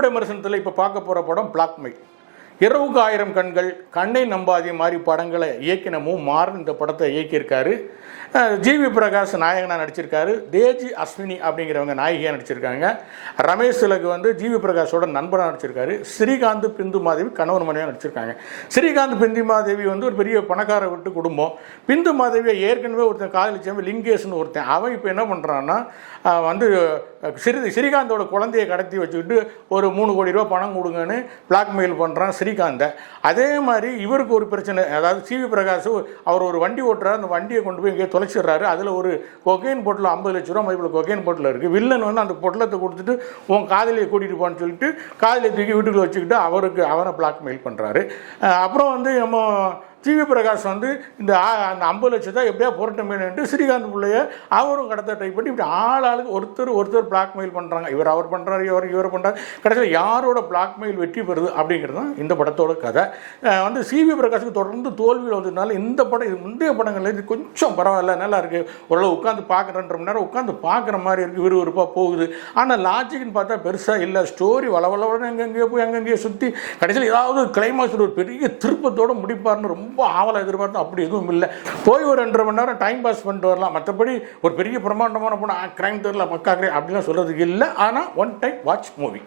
திரைப்பட விமர்சனத்தில் இப்போ பார்க்க போகிற படம் பிளாக்மெயில். இரவுக்கு ஆயிரம் கண்கள், கண்ணை நம்பாதி மாதிரி படங்களை இயக்கினமும் மாறன் இந்த படத்தை இயக்கியிருக்காரு. ஜிவி பிரகாஷ் நாயகனாக நடிச்சிருக்காரு. தேஜி அஸ்வினி அப்படிங்கிறவங்க நாயகியாக நடிச்சிருக்காங்க. ரமேஷ் திலக் வந்து ஜிவி பிரகாஷோட நண்பராக நடிச்சிருக்காரு. ஸ்ரீகாந்த் பிந்து மாதேவி கணவன் மனைவியாக நடிச்சிருக்காங்க. ஸ்ரீகாந்த் பிந்து மாதேவி வந்து ஒரு பெரிய பணக்கார விட்டு குடும்பம். பிந்து மாதேவியை ஏற்கனவே ஒருத்தன் காதலிச்சவன் லிங்கேஷ்னு ஒருத்தன். அவன் இப்போ என்ன பண்ணுறான்னா வந்து ஸ்ரீகாந்தோட குழந்தையை கடத்தி வச்சுக்கிட்டு ஒரு 3 கோடி ரூபா பணம் கொடுங்கன்னு பிளாக்மெயில் பண்ணுறான் ஸ்ரீகாந்தை. அதே மாதிரி இவருக்கு ஒரு பிரச்சனை, அதாவது சிவி பிரகாஷ் அவர் ஒரு வண்டி ஓட்டுறாரு. அந்த வண்டியை கொண்டு போய் எங்கேயோ தொலைச்சிடுறாரு. அதில் ஒரு கொகைன் பொட்டில் 50 லட்ச ரூபா மதிப்பில் கொகைன் பொட்டில் இருக்குது. வில்லன் வந்து அந்த பொட்டலத்தை கொடுத்துட்டு உன் காதலியை கூட்டிகிட்டு போன்னு சொல்லிட்டு காதலியை தூக்கி வீட்டுக்குள்ள வச்சுக்கிட்டு அவனை பிளாக்மெயில் பண்ணுறாரு. அப்புறம் வந்து நம்ம ஜிவி பிரகாஷ் வந்து அந்த 50 லட்சத்தை எப்படியா புரட்டமேனுட்டு ஸ்ரீகாந்த் பிள்ளைய அவரும் கடத்த ட்ரை பண்ணி இப்படி ஆளுக்கு ஒருத்தர் பிளாக்மெயில் பண்ணுறாங்க. அவர் பண்ணுறாரு, இவர் பண்ணுறாரு. கடைசியில் யாரோட பிளாக்மெயில் வெற்றி பெறுது அப்படிங்கிறது தான் இந்த படத்தோட கதை. வந்து சிவி பிரகாஷுக்கு தொடர்ந்து தோல்வியில் வந்ததுனால இந்த படம் முந்தைய படங்கள்ல இது கொஞ்சம் பரவாயில்ல, நல்லா இருக்குது, ஓரளவு உட்காந்து பார்க்குறேன்ற மணி நேரம் உட்காந்து பார்க்குற மாதிரி இருக்குது, விறுவிறுப்பாக போகுது. ஆனால் லாஜிக்னு பார்த்தா பெருசாக இல்லை. ஸ்டோரி வளவளன்னு எங்கெங்கேயோ போய் எங்கெங்கேயோ சுற்றி கடைசியில் ஏதாவது கிளைமாக்ஸில் ஒரு பெரிய திருப்பத்தோடு முடிப்பார்னு ரொம்ப ஆவலை எதிர்பார்த்து அப்படி எதுவும் இல்லை. போய் ஒரு 2.5 மணி நேரம் டைம் பாஸ் பண்ணிட்டு வரலாம். மற்றபடி ஒரு பெரிய பிரம்மாண்டமான படம் கிரைம் தெரியல மக்கா அப்படிலாம் சொல்கிறதுக்கு இல்லை. ஆனால் ஒன் டைம் வாட்ச் மூவி.